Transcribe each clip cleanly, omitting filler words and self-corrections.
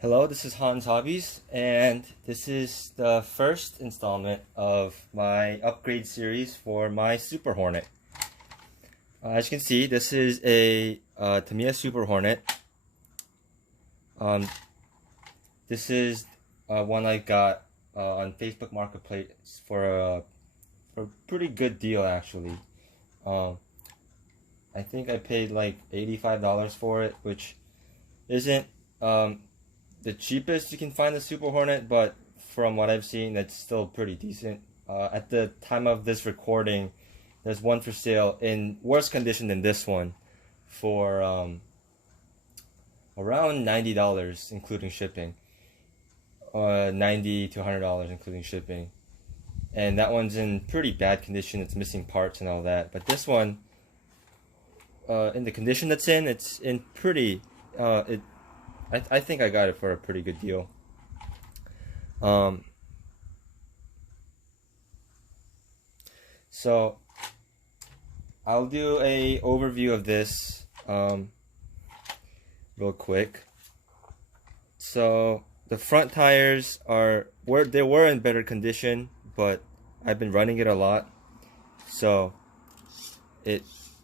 Hello, this is Hans Hobbies, and this is the first installment of my upgrade series for my Super Hornet. As you can see, this is a Tamiya Super Hornet. This is one I got on Facebook Marketplace for a pretty good deal, actually. I think I paid like $85 for it, which isn't the cheapest you can find a Super Hornet, but from what I've seen, that's still pretty decent. At the time of this recording, there's one for sale in worse condition than this one for around $90 including shipping. $90 to $100 including shipping. And that one's in pretty bad condition. It's missing parts and all that. But this one, in the condition that's in, it's in pretty... I think I got it for a pretty good deal. So I'll do a overview of this real quick. So the front tires they were in better condition, but I've been running it a lot, so it's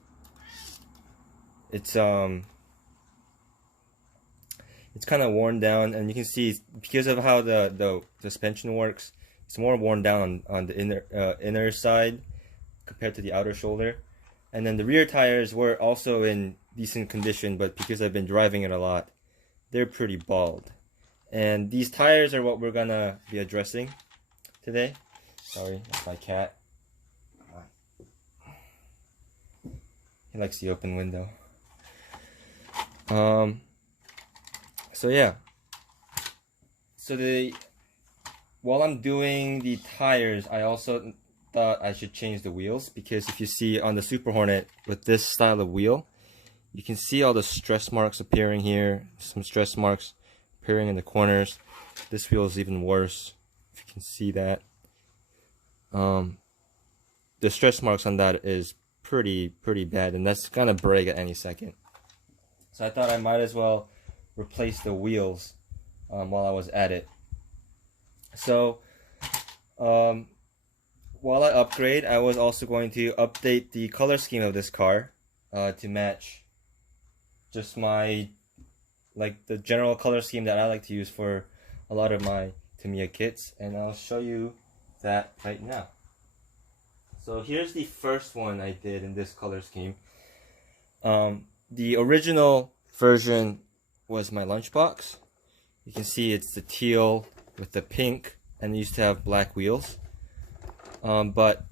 kind of worn down, and you can see because of how the suspension works, it's more worn down on the inner side compared to the outer shoulder. And then the rear tires were also in decent condition, but because I've been driving it a lot, they're pretty bald. And these tires are what we're gonna be addressing today. Sorry, that's my cat. He likes the open window. So yeah. So while I'm doing the tires, I also thought I should change the wheels, because if you see on the Super Hornet with this style of wheel, you can see all the stress marks appearing here, some stress marks appearing in the corners. This wheel is even worse, if you can see that. The stress marks on that is pretty bad, and that's gonna break at any second. So I thought I might as well replace the wheels while I was at it. So while I upgrade, I was also going to update the color scheme of this car to match just my the general color scheme that I like to use for a lot of my Tamiya kits, and I'll show you that right now. So here's the first one I did in this color scheme. The original version was my lunchbox. You can see it's the teal with the pink, and it used to have black wheels. But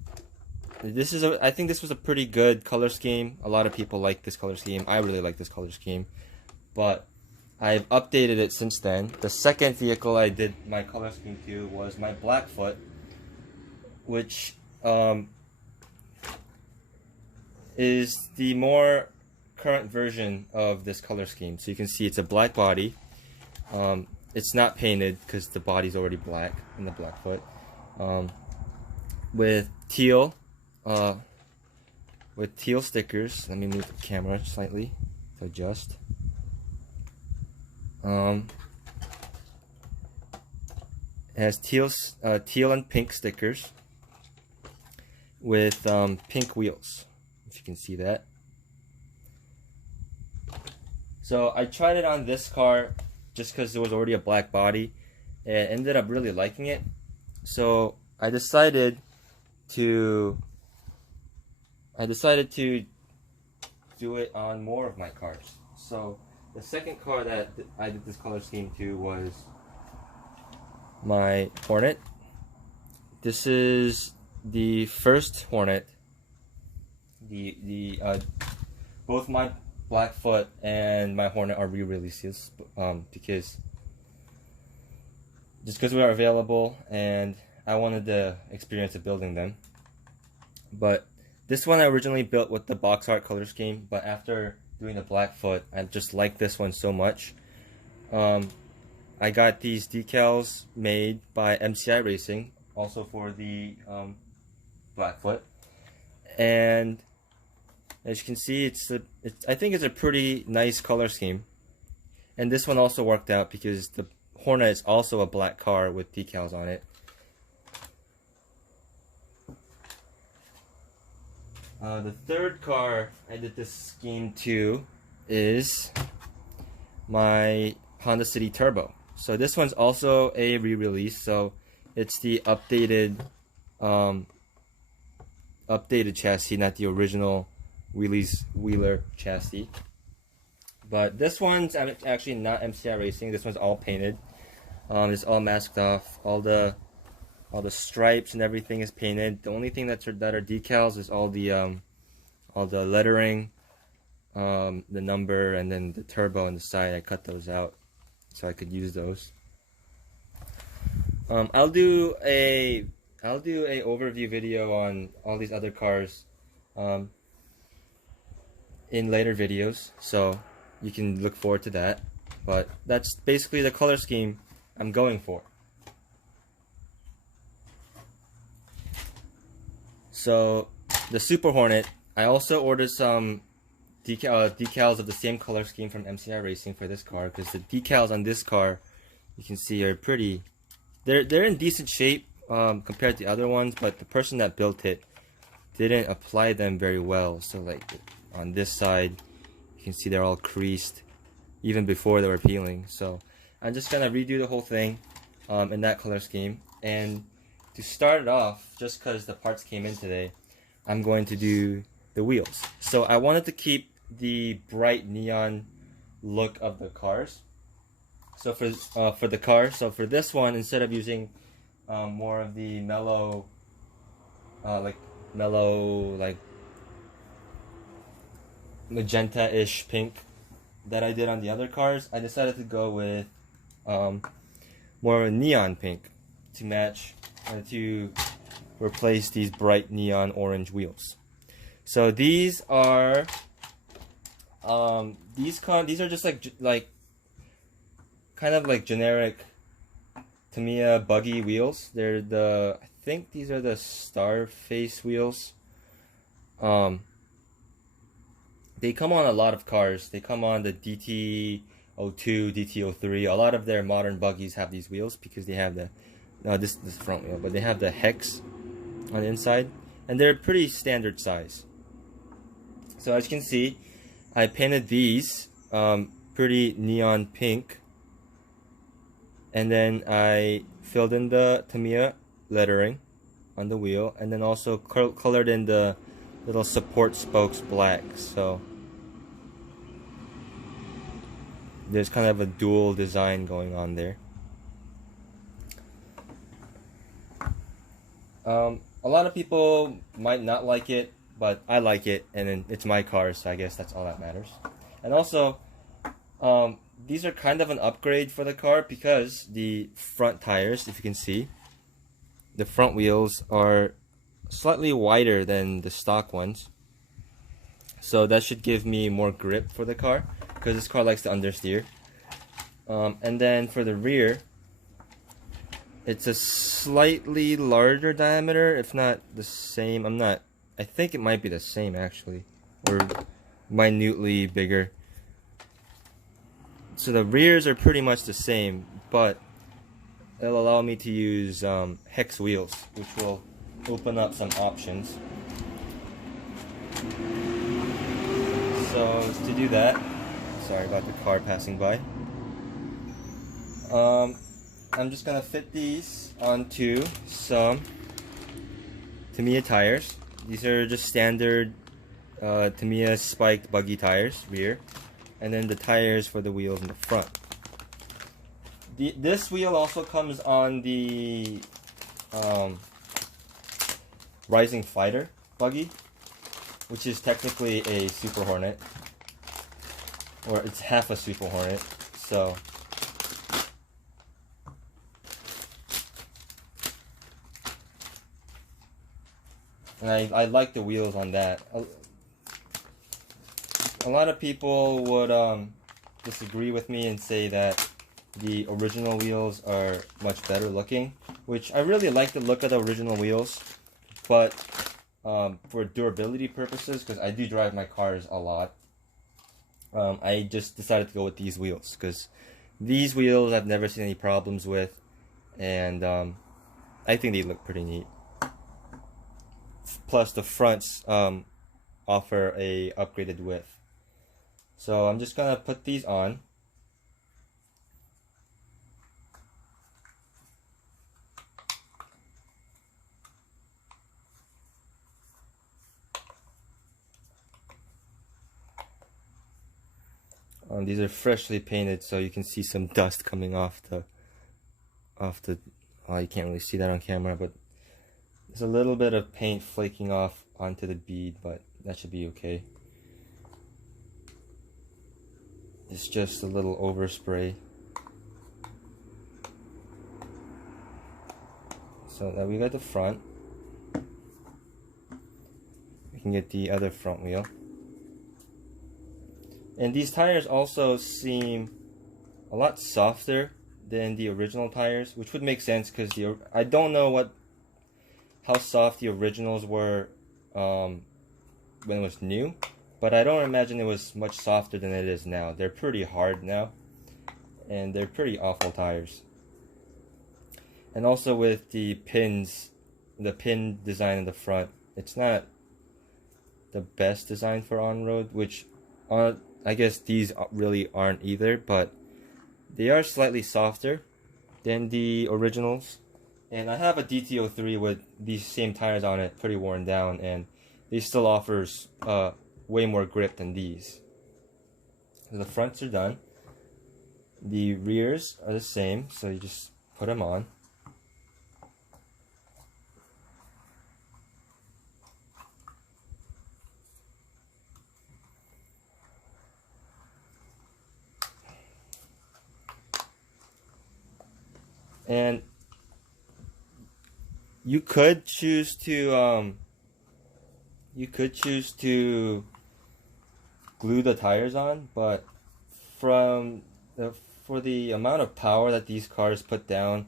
this is I think this was a pretty good color scheme. A lot of people like this color scheme. I really like this color scheme, but I've updated it since then. The second vehicle I did my color scheme to was my Blackfoot, which is the more current version of this color scheme. So you can see it's a black body. It's not painted because the body's already black in the Blackfoot. With teal stickers. Let me move the camera slightly to adjust. It has teal and pink stickers with pink wheels, if you can see that. So I tried it on this car just because it was already a black body, and ended up really liking it. So I decided to do it on more of my cars. So the second car that I did this color scheme to was my Hornet. This is the first Hornet. Both my Blackfoot and my Hornet are re-releases because we are available, and I wanted the experience of building them. But this one I originally built with the box art color scheme, but after doing the Blackfoot, I just like this one so much. I got these decals made by MCI Racing, also for the Blackfoot, and as you can see, I think it's a pretty nice color scheme. And this one also worked out because Hornet is also a black car with decals on it. The third car I did this scheme to is my Honda City Turbo. So this one's also a re-release, so it's the updated chassis, not the original release Wheeler chassis. But this one's actually not MCI Racing. This one's all painted. It's all masked off. All the stripes and everything is painted. The only thing that are decals is all the lettering, the number, and then the turbo on the side. I cut those out so I could use those. I'll do a overview video on all these other cars in later videos, so you can look forward to that. But that's basically the color scheme I'm going for. So the Super Hornet, I also ordered some decals of the same color scheme from MCI Racing for this car, because the decals on this car, you can see, are pretty. They're in decent shape compared to the other ones, but the person that built it didn't apply them very well. So like on this side, you can see they're all creased even before they were peeling. So I'm just gonna redo the whole thing in that color scheme. And to start it off, just because the parts came in today, I'm going to do the wheels. So I wanted to keep the bright neon look of the cars. So for the car, so for this one, instead of using more of the mellow, like magenta-ish pink that I did on the other cars, I decided to go with more of a neon pink to match, to replace these bright neon orange wheels. So these are these are just like kind of like generic Tamiya buggy wheels. They're I think these are the Starface wheels. They come on a lot of cars. They come on the DT02, DT03. A lot of their modern buggies have these wheels because they have the this front wheel, but they have the hex on the inside, and they're pretty standard size. So as you can see, I painted these pretty neon pink, and then I filled in the Tamiya lettering on the wheel, and then also colored in the little support spokes black. So there's kind of a dual design going on there. A lot of people might not like it, but I like it, and then it's my car, so I guess that's all that matters. And also, these are kind of an upgrade for the car because the front tires, if you can see, the front wheels are slightly wider than the stock ones. So that should give me more grip for the car, because this car likes to understeer. And then for the rear, it's a slightly larger diameter, if not the same. I think it might be the same actually, or minutely bigger. So the rears are pretty much the same, but it'll allow me to use hex wheels, which will open up some options. So to do that, sorry about the car passing by, I'm just gonna fit these onto some Tamiya tires. These are just standard Tamiya spiked buggy tires, rear, and then the tires for the wheels in the front. This wheel also comes on the Rising Fighter buggy, which is technically a Super Hornet, or it's half a Super Hornet. So and I like the wheels on that. A lot of people would disagree with me and say that the original wheels are much better looking, which I really like the look of the original wheels, but for durability purposes, because I do drive my cars a lot, I just decided to go with these wheels because These wheels I've never seen any problems with, and I think they look pretty neat. Plus the fronts offer a upgraded width. So I'm just gonna put these on. These are freshly painted, so you can see some dust coming off the oh, you can't really see that on camera, but there's a little bit of paint flaking off onto the bead, but that should be okay. It's just a little overspray. So now we got the front. We can get the other front wheel. And these tires also seem a lot softer than the original tires, which would make sense because I don't know how soft the originals were when it was new, but I don't imagine it was much softer than it is now. They're pretty hard now, and they're pretty awful tires. And also with the pins, the pin design in the front, it's not the best design for on-road, which I guess these really aren't either, but they are slightly softer than the originals. And I have a DT03 with these same tires on it, pretty worn down, and they still offers way more grip than these. So the fronts are done. The rears are the same, so you just put them on. And you could choose to glue the tires on, but for the amount of power that these cars put down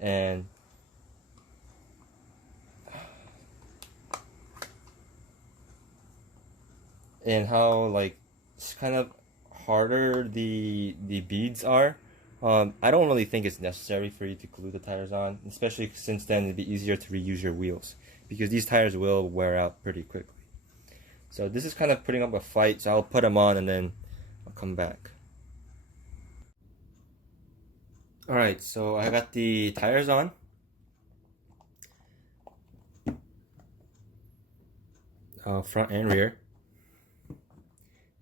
and how like it's kind of harder the beads are, I don't really think it's necessary for you to glue the tires on, especially since then it'd be easier to reuse your wheels because these tires will wear out pretty quickly. So this is kind of putting up a fight, so I'll put them on and then I'll come back. Alright, so I got the tires on. Front and rear.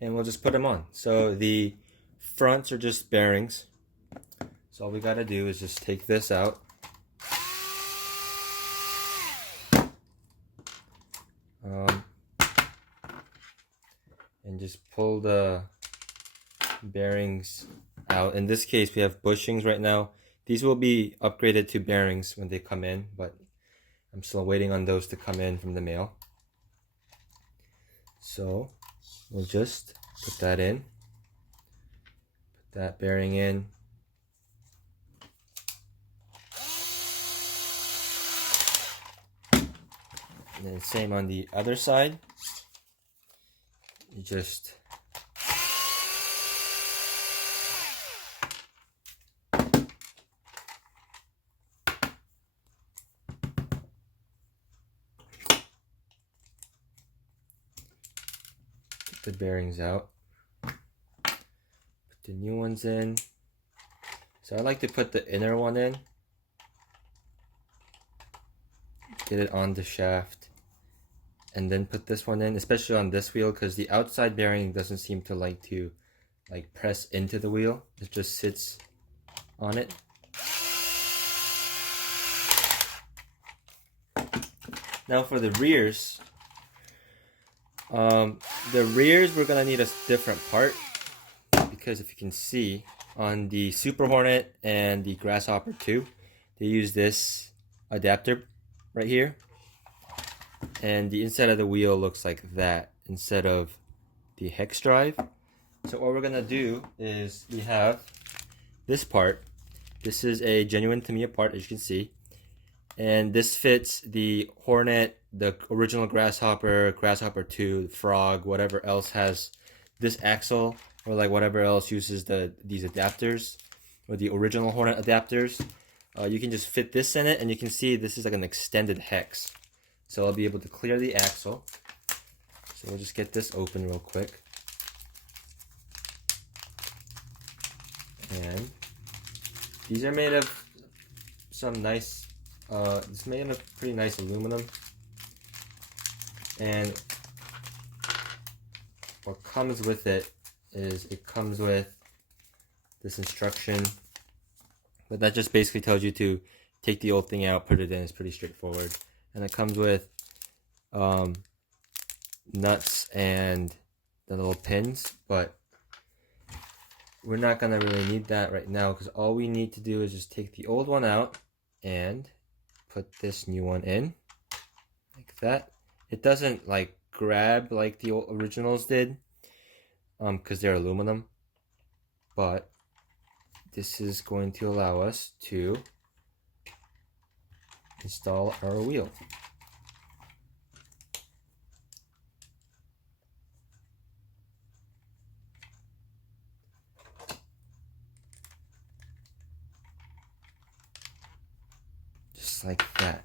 And we'll just put them on. So the fronts are just bearings. So all we gotta do is just take this out. And just pull the bearings out. In this case, we have bushings right now. These will be upgraded to bearings when they come in, but I'm still waiting on those to come in from the mail. So we'll just put that in, put that bearing in. And then same on the other side. You just get the bearings out, put the new ones in. So I like to put the inner one in, get it on the shaft, and then put this one in, especially on this wheel, because the outside bearing doesn't seem to like to press into the wheel. It just sits on it. Now for the rears, we're gonna need a different part, because if you can see on the Super Hornet and the Grasshopper 2, they use this adapter right here, and the inside of the wheel looks like that instead of the hex drive. So what we're gonna do is we have this part. This is a genuine Tamiya part, as you can see, and this fits the Hornet, the original Grasshopper, Grasshopper 2, Frog, whatever else has this axle, or whatever else uses these adapters. or the original Hornet adapters, you can just fit this in it, and you can see this is like an extended hex. So I'll be able to clear the axle. So we'll just get this open real quick. And these are made of some nice, it's made of pretty nice aluminum. And what comes with it is it comes with this instruction, but that just basically tells you to take the old thing out, put it in. It's pretty straightforward. And it comes with nuts and the little pins, but we're not gonna really need that right now, because all we need to do is just take the old one out and put this new one in like that. It doesn't like grab like the originals did, because they're aluminum, but this is going to allow us to install our wheel. Just like that.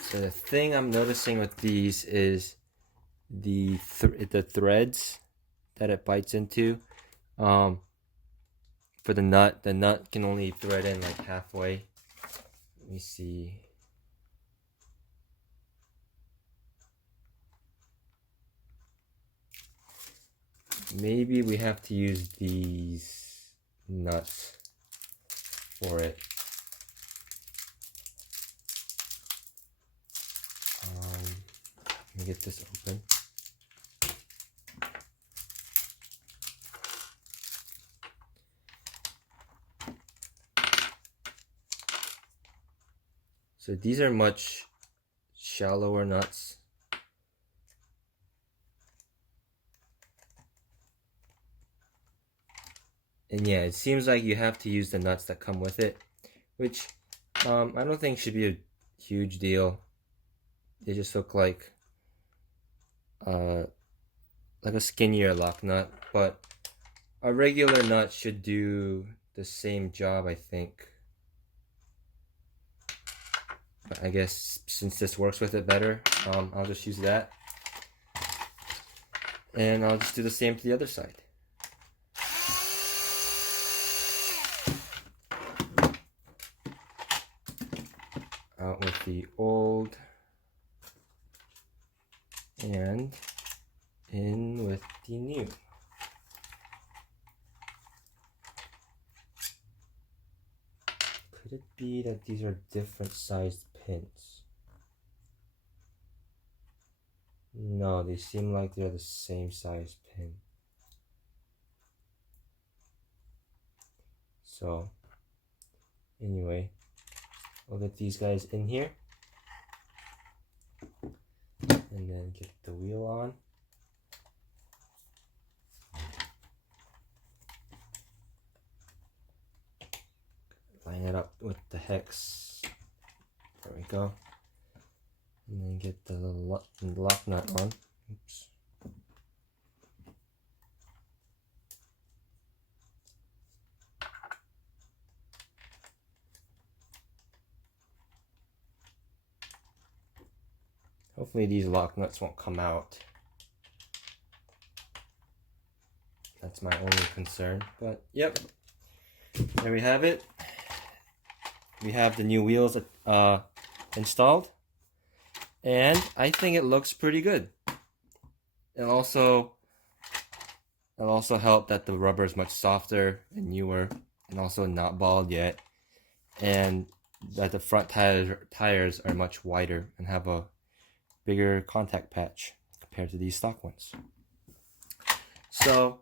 So the thing I'm noticing with these is the threads that it bites into. For the nut can only thread in like halfway. Let me see. Maybe we have to use these nuts for it. Let me get this open. So these are much shallower nuts. And yeah, it seems like you have to use the nuts that come with it, which I don't think should be a huge deal. They just look like a skinnier lock nut, but a regular nut should do the same job, I think. But I guess since this works with it better, I'll just use that. And I'll just do the same to the other side. Out with the old and in with the new. Could it be that these are different sized pins? No, they seem like they're the same size pin. So anyway, we'll get these guys in here and then get the wheel on. Line it up with the hex. There we go. And then get the lock nut on. Oops. Hopefully these lock nuts won't come out. That's my only concern. But yep, there we have it. We have the new wheels installed, and I think it looks pretty good. It'll also help that the rubber is much softer and newer, and also not bald yet, and that the front tires are much wider and have a bigger contact patch compared to these stock ones. So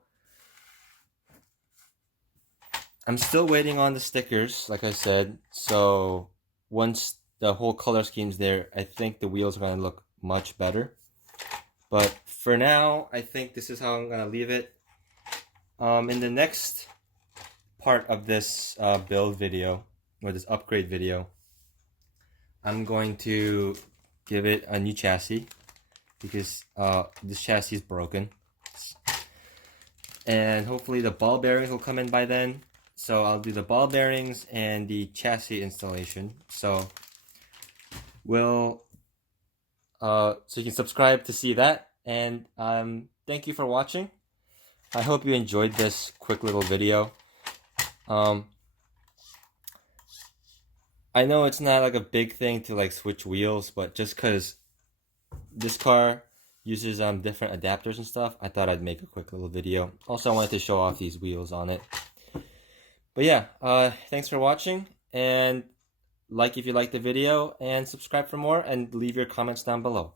I'm still waiting on the stickers, like I said. So once the whole color scheme's there, I think the wheels are going to look much better. But for now, I think this is how I'm going to leave it. In the next part of this build video, or this upgrade video, I'm going to give it a new chassis, because this chassis is broken. and hopefully the ball bearings will come in by then. So I'll do the ball bearings and the chassis installation. So so you can subscribe to see that, and thank you for watching. I hope you enjoyed this quick little video. I know it's not like a big thing to like switch wheels, but just because this car uses different adapters and stuff, I thought I'd make a quick little video. Also, I wanted to show off these wheels on it. But yeah, thanks for watching, and like if you liked the video, and subscribe for more, and leave your comments down below.